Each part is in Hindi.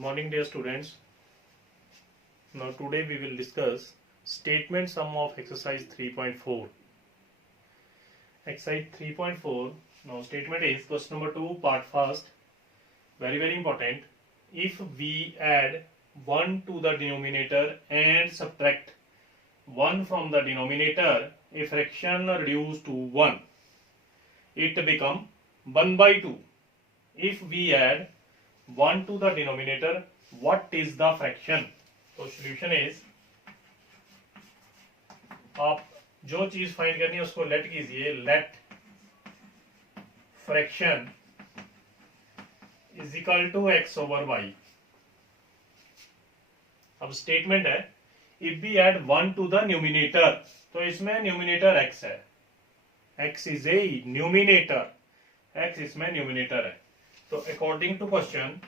morning, dear students. Now today we will discuss statement sum of exercise 3.4. Exercise 3.4. Now statement is question number 2, part first. Very important. If we add 1 to the denominator and subtract 1 from the denominator, a fraction reduced to 1, it become 1 by 2. If we add 1 to the denominator, what is the fraction? तो solution is, आप जो चीज फाइंड करनी है उसको लेट कीजिए. Let fraction is equal to x over y. अब स्टेटमेंट है if we add 1 to the numerator, तो इसमें न्यूमिनेटर x है. x is a numerator, x इसमें न्यूमिनेटर है. तो according to question,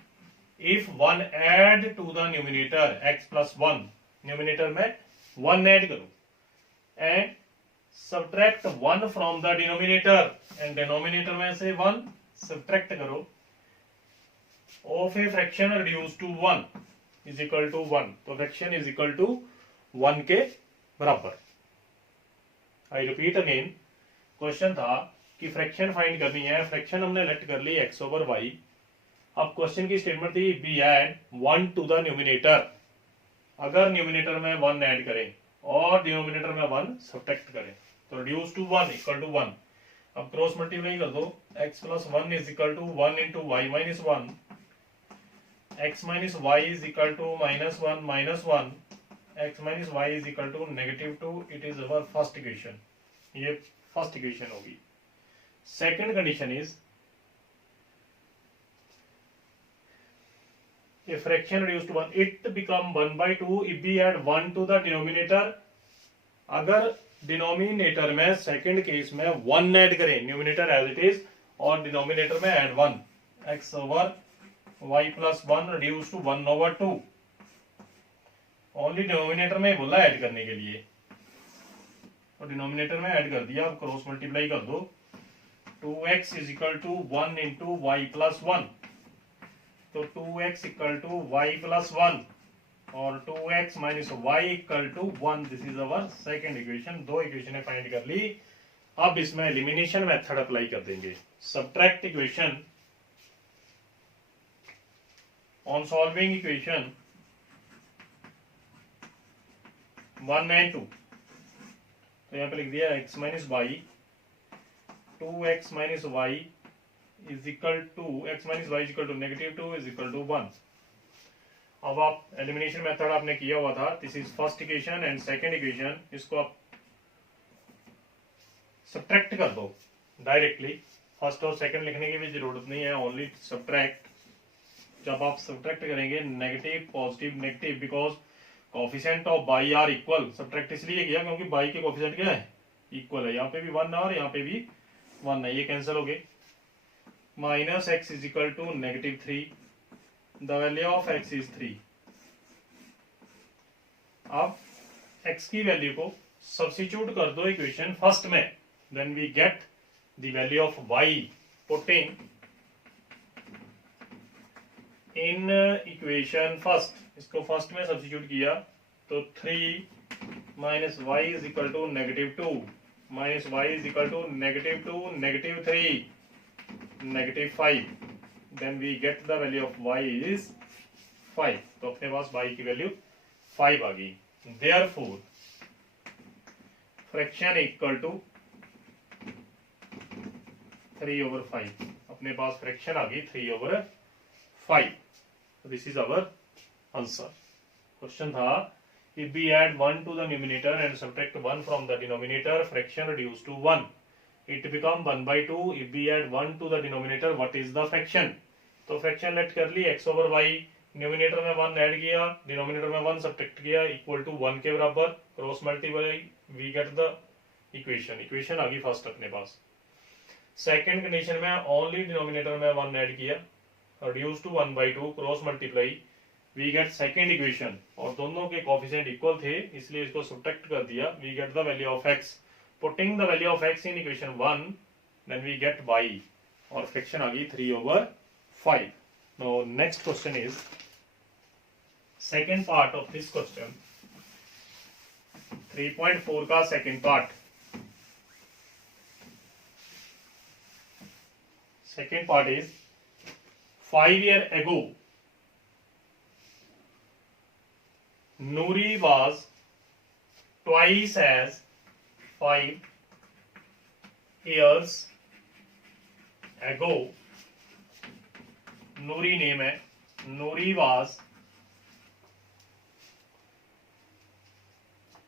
if 1 add to the numerator x plus 1, numerator में 1 ऐड करो and subtract 1 from the denominator, and denominator में से 1 सब्ट्रैक्ट करो, of a fraction reduce to 1 is equal to 1. तो फ्रैक्शन इज इक्वल टू 1 के बराबर. आई रिपीट अगेन, क्वेश्चन था कि फ्रैक्शन फाइंड करनी है. फ्रैक्शन हमने लेट कर ली x ओवर y. अब क्वेश्चन की स्टेटमेंट थी we add 1 to the numerator. अगर न्यूमिनेटर में 1 ऐड करें और डिनोमिनेटर में 1 सब्ट्रैक्ट करें तो रिड्यूस टू 1 इक्वल टू 1. अब क्रॉस मल्टीप्लाई कर दो. x plus 1 is equal to 1 into y minus 1, x minus y is equal to minus 1, x minus y is equal to negative 2. It is our first equation. ये फर्स्ट इक्वेशन होगी. Second condition is a fraction reduced to 1, it become 1 by 2 if we add 1 to the denominator. अगर डिनोमिनेटर में सेकंड केस में 1 ऐड करें, न्यूमिनेटर एज इट इज, और डिनोमिनेटर में add 1, x over y plus 1 reduce to 1 over 2. Only denominator में बोला ऐड करने के लिए, और डिनोमिनेटर में ऐड कर दिया. अब क्रॉस मल्टीप्लाई कर दो. 2x is equal to 1 into y plus 1, तो 2x equal to Y plus 1 और 2x minus y equal to 1. This is our second equation. दो इक्वेशन फाइंड कर ली. अब इसमें एलिमिनेशन मेथड अप्लाई कर देंगे. Subtract equation on solving equation 1 and 2. तो यहाँ पे लिख दिया x minus y, 2x minus y is equal to x minus y is equal to negative 2 is equal to 1. अब आप एलिमिनेशन मेथड आपने किया हुआ था. This is first equation and second equation. इसको आप सब्ट्रैक्ट कर दो डायरेक्टली. फर्स्ट और सेकंड लिखने की भी जरूरत नहीं है, ओनली सब्ट्रैक्ट. जब आप सब्ट्रैक्ट करेंगे negative positive negative, because coefficient of y are equal. Subtract इसलिए किया क्योंकि बाई के कोफिशिएंट क्या है, इक्वल है. यहाँ पे भी 1 है और यहाँ पे भी 1 है. ये कैंसिल हो गए. Minus x is equal to negative 3. The value of x is 3. अब x की वैल्यू को सब्स्टिट्यूट कर दो इक्वेशन फर्स्ट में, then we get the value of y. Putting in equation first, इसको फर्स्ट में सब्स्टिट्यूट किया तो 3 minus y is equal to negative 2 minus y is equal to negative 2 negative 3 negative 5. Then we get the value of y is 5. तो अपने पास y की वैल्यू 5 आ गई. Therefore fraction equal to 3 over 5. अपने पास फ्रैक्शन आ गई 3 over 5. This is our answer. Question था if we add 1 to the numerator and subtract 1 from the denominator, fraction reduce to 1, it become 1 by 2. if we add 1 to the denominator, what is the fraction? तो फ्रैक्शन लेट कर ली x ओवर y. न्यूमिनेटर में 1 ऐड किया, डिनोमिनेटर में 1 सब्ट्रैक्ट किया, इक्वल टू 1 के बराबर. Cross multiply, we get the equation. Equation आ गई फर्स्ट अपने पास. सेकंड कंडीशन में ओनली डिनोमिनेटर में 1 ऐड किया, reduce to 1 by 2. Cross multiply, we get second equation, और दोनों के कोफिशिएंट इक्वल थे इसलिए इसको सब्ट्रैक्ट कर दिया. We get the value of x. Putting the value of x in equation 1, then we get y, और फ्रैक्शन आ गई 3 over 5. Now next question is second part of this question 3.4 का second part. Second part is 5 years ago, Nuri was twice as 5 years ago. Nuri name है. Nuri was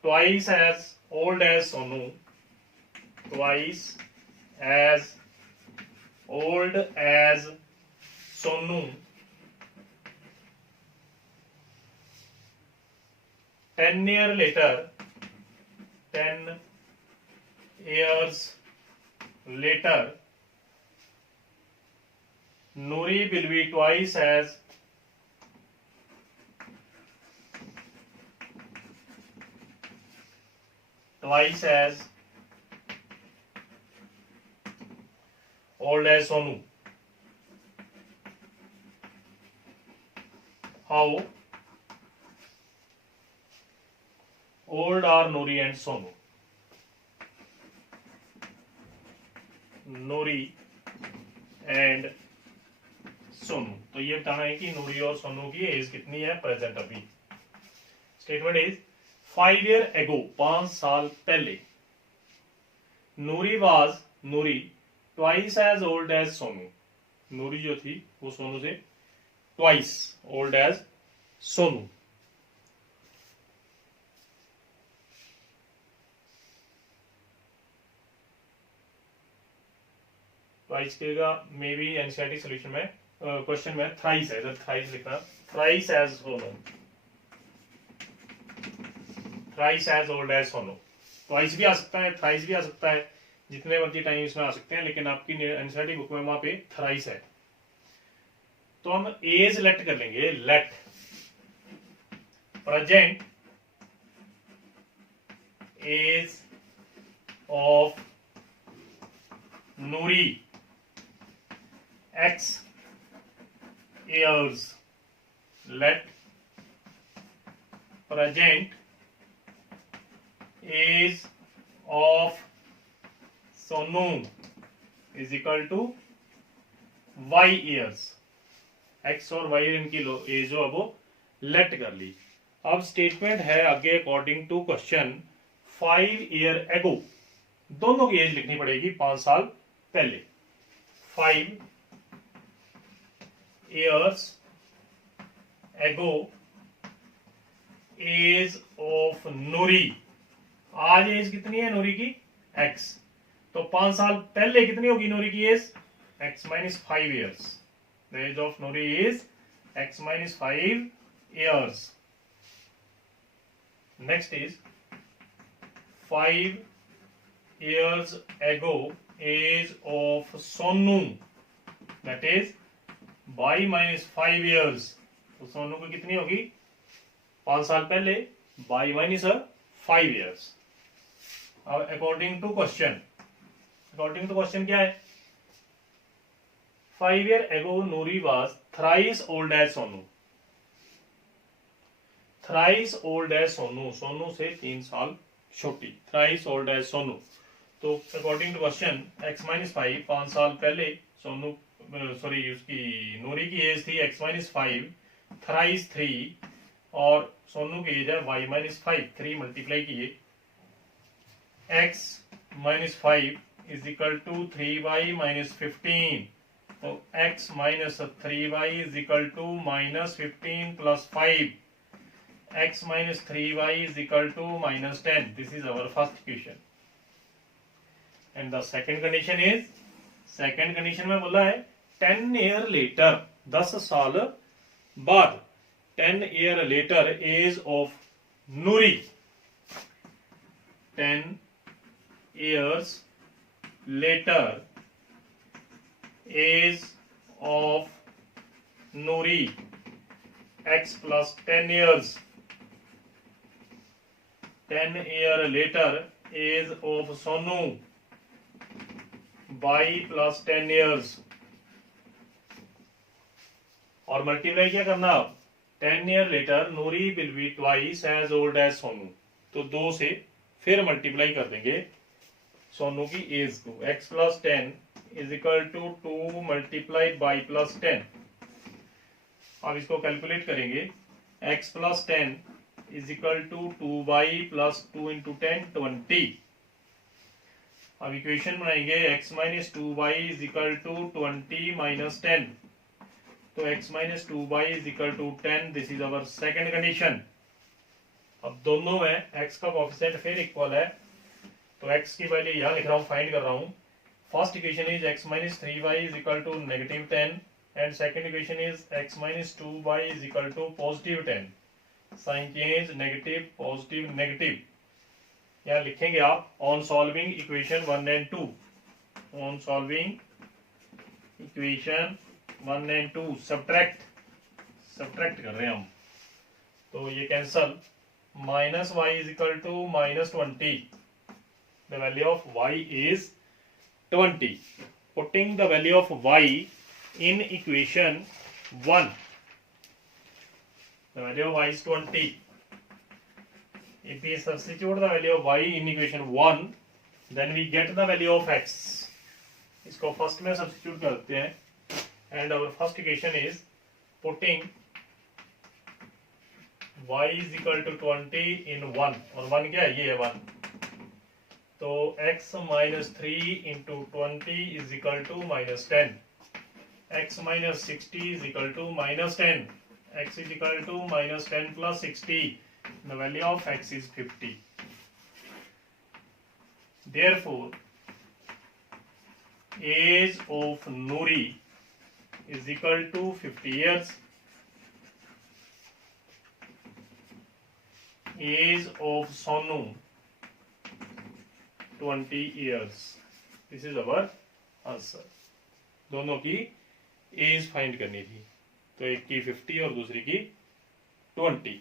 twice as old as Sonu. Twice as old as Sonu. 10 years later, 10 years later, Nuri will be twice as old as Sonu. How old are Nuri and Sonu? Nuri and Sonu. तो ये बताना है कि नूरी और सोनू की एज कितनी है प्रेजेंट अभी. स्टेटमेंट इज 5 years ago, 5 साल पहले. Noori twice as old as Sonu. Noori जो थी वो सोनू से twice old as Sonu. Twice के मे बी एनसीईआरटी सोल्यूशन में क्वेश्चन में थ्राइस है, इधर थ्राइस लिखना. Thrice as Sonu, thrice as old as Sonu. Twice भी आ सकता है, थ्राइस भी आ सकता है, जितने मर्जी टाइम इसमें आ सकते हैं, लेकिन आपकी एनसीईआरटी बुक में वहां पे थ्राइस है. तो हम एज लेट कर लेंगे. Let present age of Noori X years. Let present age of Sonu is equal to Y years. X और Y इनकी एज जो अब वो लेट कर ली. अब स्टेटमेंट है आगे according to question 5 years ago. दोनों की एज लिखनी पड़ेगी 5 साल पहले. 5 years ago, एज ऑफ नूरी. आज एज कितनी है नूरी की? x. तो 5 साल पहले कितनी होगी नूरी की as? x minus 5 years. The age of Nuri is x minus 5 years. Next is 5 years ago, age of Sonu. That is y minus 5 years. तो सोनू को कितनी होगी 5 साल पहले? y minus 5 years. अब अकॉर्डिंग टू क्वेश्चन, क्या है? 5 years ago Nuri was thrice old as Sonu. thrice old as Sonu, Sonu से 3 साल छोटी. thrice old as Sonu. तो according to question x minus 5, 5 साल पहले सोनू उसकी नूरी की एज थी x minus 5, थ्राइस 3, और सोनू की एज है y minus 5. 3 मल्टीप्लाई किए, x minus 5 is equal to 3y minus 15. तो x minus 3y is equal to minus 15 plus 5. x minus 3y is equal to minus 10. This is our first equation. And the second condition is, second condition में बोला है 10 years later, 10 साल बाद. 10 years later, age of Nuri. 10 years later, age of Nuri. X plus 10 years. 10 years later, age of Sonu. Y plus 10 years. और मल्टीप्लाई क्या करना? 10 year later Noori will be twice as old as Sonu. तो 2 से फिर मल्टीप्लाई कर देंगे सोनू की एज को। x plus 10 is equal to 2 multiplied by plus 10। अब इसको कैलकुलेट करेंगे। x plus 10 is equal to 2y plus 2 into 10 20। अब इक्वेशन बनाएंगे x minus 2y is equal to 20 minus 10। तो x minus 2y is equal to 10। This is our second condition. अब दोनों में x का कोएफिशिएंट फिर इक्वल है, तो x की वैल्यू यहाँ लिख रहा हूँ, फाइंड कर रहा हूँ। First equation is x minus 3y is equal to negative 10 and second equation is x minus 2y is equal to positive 10। Sign change negative positive negative. यहाँ लिखेंगे आप on solving equation 1 and 2। On solving equation 1 and 2 subtract कर रहे हैं हम, तो ये cancel. Minus y is equal to minus 20। The value of y is 20। Putting the value of y in equation 1, the value of y is 20. If we substitute the value of y in equation 1, then we get the value of x. इसको फर्स्ट में सब्स्टिट्यूट करते हैं and our first equation is putting y is equal to 20 in 1, और 1 क्या है, ये है 1। तो x minus 3 into 20 is equal to minus 10. x minus 60 is equal to minus 10. x is equal to minus 10 plus 60. The value of x is 50. Therefore, age of Nuri is equal to 50 years. Age of Sonu 20 years. This is our answer. दोनों की एज फाइंड करनी थी, तो एक की 50 और दूसरी की 20।